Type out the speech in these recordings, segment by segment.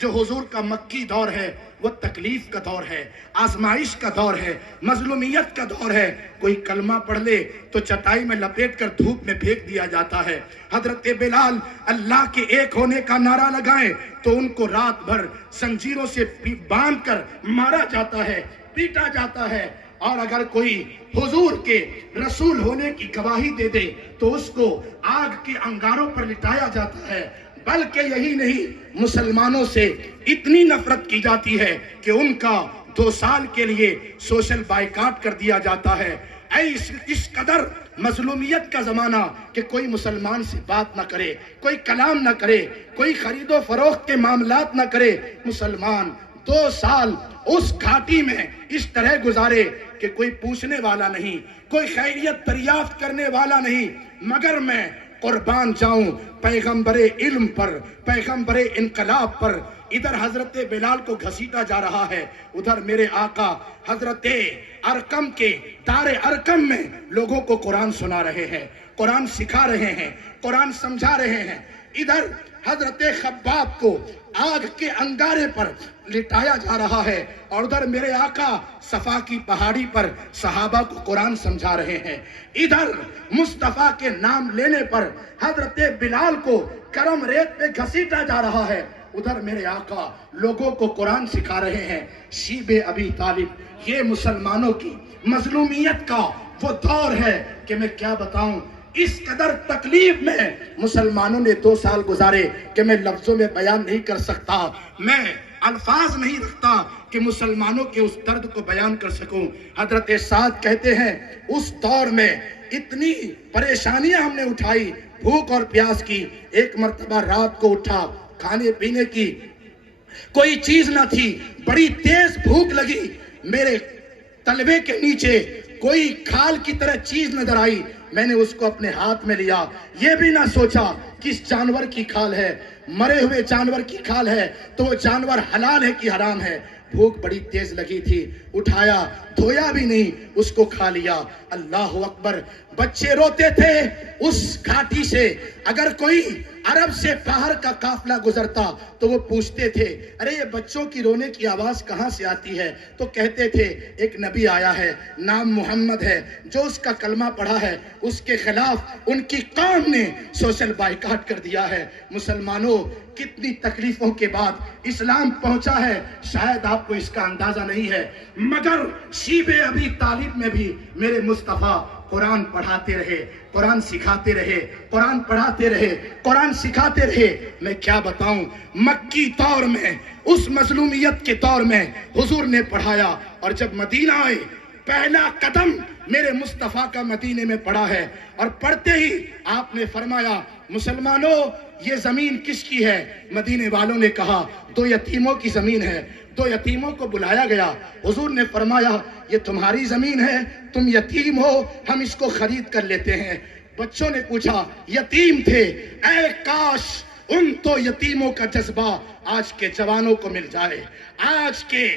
جو حضور کا مکی دور ہے وہ تکلیف کا دور ہے، آزمائش کا دور ہے، مظلومیت کا دور ہے۔ کوئی کلمہ پڑھ لے تو چٹائی میں لپیٹ کر دھوپ میں پھینک دیا جاتا ہے۔ حضرت بلال اللہ کے ایک ہونے کا نعرہ لگائیں تو ان کو رات بھر زنجیروں سے باندھ کر مارا جاتا ہے، پیٹا جاتا ہے۔ اور اگر کوئی حضور کے رسول ہونے کی گواہی دے دے تو اس کو آگ کے انگاروں پر لٹایا جاتا ہے۔ بلکہ یہی نہیں، مسلمانوں سے اتنی نفرت کی جاتی ہے کہ ان کا 2 سال کے لیے سوشل بائیکاٹ کر دیا جاتا ہے۔ اس قدر مظلومیت کا زمانہ کہ کوئی مسلمان سے بات نہ کرے، کوئی کلام نہ کرے، کوئی خرید و فروخت کے معاملات نہ کرے۔ مسلمان 2 سال اس گھاٹی میں اس طرح گزارے کہ کوئی پوچھنے والا نہیں، کوئی خیریت دریافت کرنے والا نہیں۔ مگر میں قربان جاؤں پیغمبر علم پر، پیغمبر انقلاب پر۔ ادھر حضرت بلال کو گھسیٹا جا رہا ہے، ادھر میرے آقا حضرت ارقم کے دار ارقم میں لوگوں کو قرآن سنا رہے ہیں، قرآن سکھا رہے ہیں، قرآن سمجھا رہے ہیں۔ ادھر حضرت خباب کو آگ کے انگارے پر لٹایا جا رہا ہے، اور ادھر میرے آقا صفا کی پہاڑی پر صحابہ کو قرآن سمجھا رہے ہیں۔ ادھر مصطفیٰ کے نام لینے پر حضرت بلال کو کرم ریت پہ گھسیٹا جا رہا ہے، ادھر میرے آقا لوگوں کو قرآن سکھا رہے ہیں۔ شیب ابی طالب، یہ مسلمانوں کی مظلومیت کا وہ دور ہے کہ میں کیا بتاؤں۔ اس قدر تکلیف میں مسلمانوں نے 2 سال گزارے کہ میں لفظوں میں بیان نہیں کر سکتا، میں الفاظ نہیں رکھتا کہ مسلمانوں کے اس درد کو بیان کر سکوں۔ حضرت سعد کہتے ہیں اس دور میں اتنی پریشانیاں ہم نے اٹھائی، بھوک اور پیاس کی۔ ایک مرتبہ رات کو اٹھا، کھانے پینے کی کوئی چیز نہ تھی، بڑی تیز بھوک لگی، میرے تلوے کے نیچے کوئی کھال کی طرح چیز نظر آئی، میں نے اس کو اپنے ہاتھ میں لیا، یہ بھی نہ سوچا کس جانور کی کھال ہے، مرے ہوئے جانور کی کھال ہے تو وہ جانور حلال ہے کہ حرام ہے۔ بھوک بڑی تیز لگی تھی، اٹھایا، دھویا بھی نہیں، اس کو کھا لیا۔ اللہ اکبر، بچے روتے تھے اس گھاٹی سے۔ اگر کوئی عرب سے باہر کا قافلہ گزرتا تو وہ پوچھتے تھے ارے یہ بچوں کی رونے کی آواز کہاں سے آتی ہے؟ تو کہتے تھے ایک نبی آیا ہے، نام محمد ہے، جو اس کا کلمہ پڑھا ہے اس کے خلاف ان کی قوم نے سوشل بائیکاٹ کر دیا ہے۔ مسلمانوں، کتنی تکلیفوں کے بعد اسلام پہنچا ہے، شاید آپ کو اس کا اندازہ نہیں ہے، مگر شیب ابی طالب میں بھی میرے مصطفیٰ قرآن پڑھاتے رہے، قرآن سکھاتے رہے، قرآن پڑھاتے رہے، قرآن سکھاتے رہے۔ میں کیا بتاؤں، مکی دور میں، اس مظلومیت کے دور میں حضور نے پڑھایا، اور جب مدینہ آئے پہلا قدم میرے مصطفیٰ کا مدینے میں پڑا ہے، اور پڑھتے ہی آپ نے فرمایا مسلمانوں یہ زمین کس کی ہے؟ مدینے والوں نے کہا 2 یتیموں کی زمین ہے۔ 2 یتیموں کو بلایا گیا، حضور نے فرمایا یہ تمہاری زمین ہے، تم یتیم ہو، ہم اس کو خرید کر لیتے ہیں۔ بچوں نے پوچھا، یتیم تھے، اے کاش ان تو یتیموں کا جذبہ آج کے جوانوں کو مل جائے، آج کے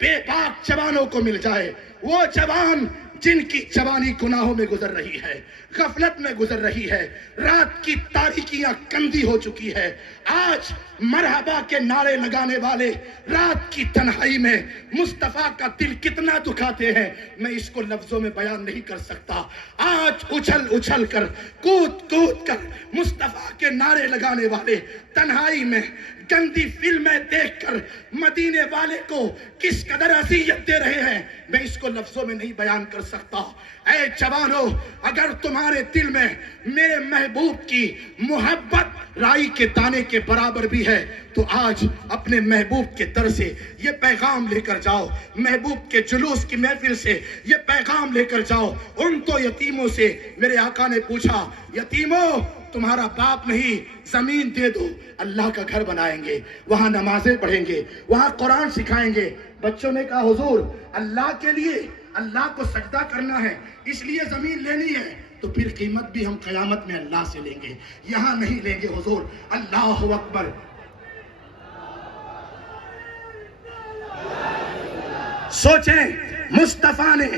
بے باک جوانوں کو مل جائے۔ وہ جوان جن کی جوانی گناہوں میں گزر رہی ہے، غفلت میں گزر رہی ہے، رات کی تاریکیاں کندی ہو چکی ہے، آج مرحبا کے نعرے لگانے والے رات کی تنہائی میں مصطفیٰ کا دل کتنا دکھاتے ہیں، میں اس کو لفظوں میں بیان نہیں کر سکتا۔ آج اچھل اچھل کر، کود کود کر مصطفیٰ کے نعرے لگانے والے تنہائی میں گندی فلمیں دیکھ کر مدینے والے کو کس قدر اذیت دے رہے ہیں، میں اس کو لفظوں میں نہیں بیان کر سکتا۔ اے جوانو، اگر تمہارے دل میں میرے محبوب کی محبت رائی کے دانے کے برابر بھی ہے تو آج اپنے محبوب کے در سے یہ پیغام لے کر جاؤ، محبوب کے جلوس کی محفل سے یہ پیغام لے کر جاؤ۔ ان تو یتیموں سے میرے آقا نے پوچھا، یتیموں تمہارا باپ نہیں، زمین دے دو، اللہ کا گھر بنائیں گے، وہاں نمازیں پڑھیں گے، وہاں قرآن سکھائیں گے۔ بچوں نے کہا حضور اللہ کے لیے، اللہ کو سجدہ کرنا ہے، اس لیے زمین لینی ہے، تو پھر قیمت بھی ہم قیامت میں اللہ سے لیں گے، یہاں نہیں لیں گے حضور۔ اللہ اکبر۔ سوچیں، مصطفیٰ نے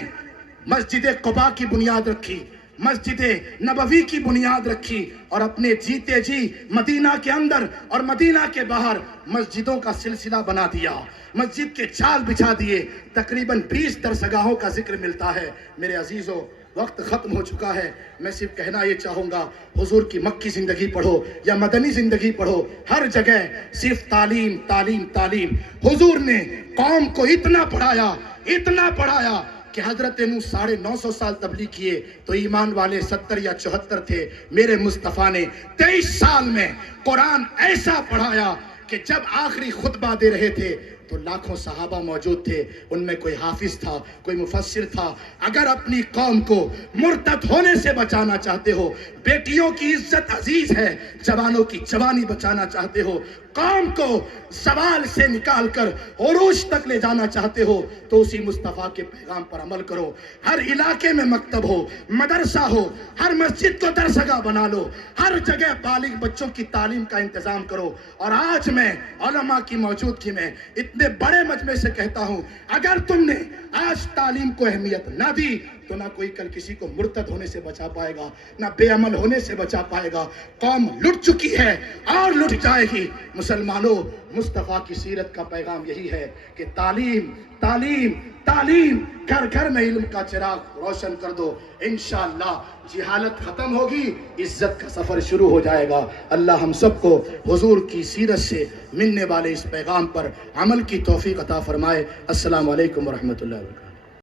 مسجد قباء کی بنیاد رکھی، مسجد نبوی کی بنیاد رکھی اور اپنے جیتے جی مدینہ کے اندر اور مدینہ کے باہر مسجدوں کا سلسلہ بنا دیا، مسجد کے جال بچھا دیے، تقریباً 20 درسگاہوں کا ذکر ملتا ہے۔ میرے عزیزوں، وقت ختم ہو چکا ہے، میں صرف کہنا یہ چاہوں گا، حضور کی مکی زندگی پڑھو یا مدنی زندگی پڑھو، ہر جگہ صرف تعلیم تعلیم تعلیم۔ حضور نے قوم کو اتنا پڑھایا کہ حضرت نوح 950 سال تبلیغ کیے تو ایمان والے 70 یا 74 تھے۔ میرے مصطفیٰ نے 23 سال میں قرآن ایسا پڑھایا کہ جب آخری خطبہ دے رہے تھے تو لاکھوں صحابہ موجود تھے، ان میں کوئی حافظ تھا، کوئی مفسر تھا۔ اگر اپنی قوم کو مرتد ہونے سے بچانا چاہتے ہو، بیٹیوں کی عزت عزیز ہے، جوانوں کی جوانی بچانا چاہتے ہو، قوم کو زوال سے نکال کر عروج تک لے جانا چاہتے ہو تو اسی مصطفیٰ کے پیغام پر عمل کرو۔ ہر علاقے میں مکتب ہو، مدرسہ ہو، ہر مسجد کو درسگاہ بنا لو، ہر جگہ بالغ بچوں کی تعلیم کا انتظام کرو۔ اور آج میں علماء کی موجودگی میں اتنے بڑے مجمع سے کہتا ہوں، اگر تم نے آج تعلیم کو اہمیت نہ دی تو نہ کوئی کل کسی کو مرتد ہونے سے بچا پائے گا، نہ بے عمل ہونے سے بچا پائے گا۔ قوم لٹ چکی ہے اور لٹ جائے گی۔ مسلمانوں، مصطفیٰ کی سیرت کا پیغام یہی ہے کہ تعلیم تعلیم تعلیم، گھر گھر میں علم کا چراغ روشن کر دو، انشاءاللہ جہالت ختم ہوگی، عزت کا سفر شروع ہو جائے گا۔ اللہ ہم سب کو حضور کی سیرت سے ملنے والے اس پیغام پر عمل کی توفیق عطا فرمائے۔ السلام علیکم ورحمۃ اللہ وبرکاتہ۔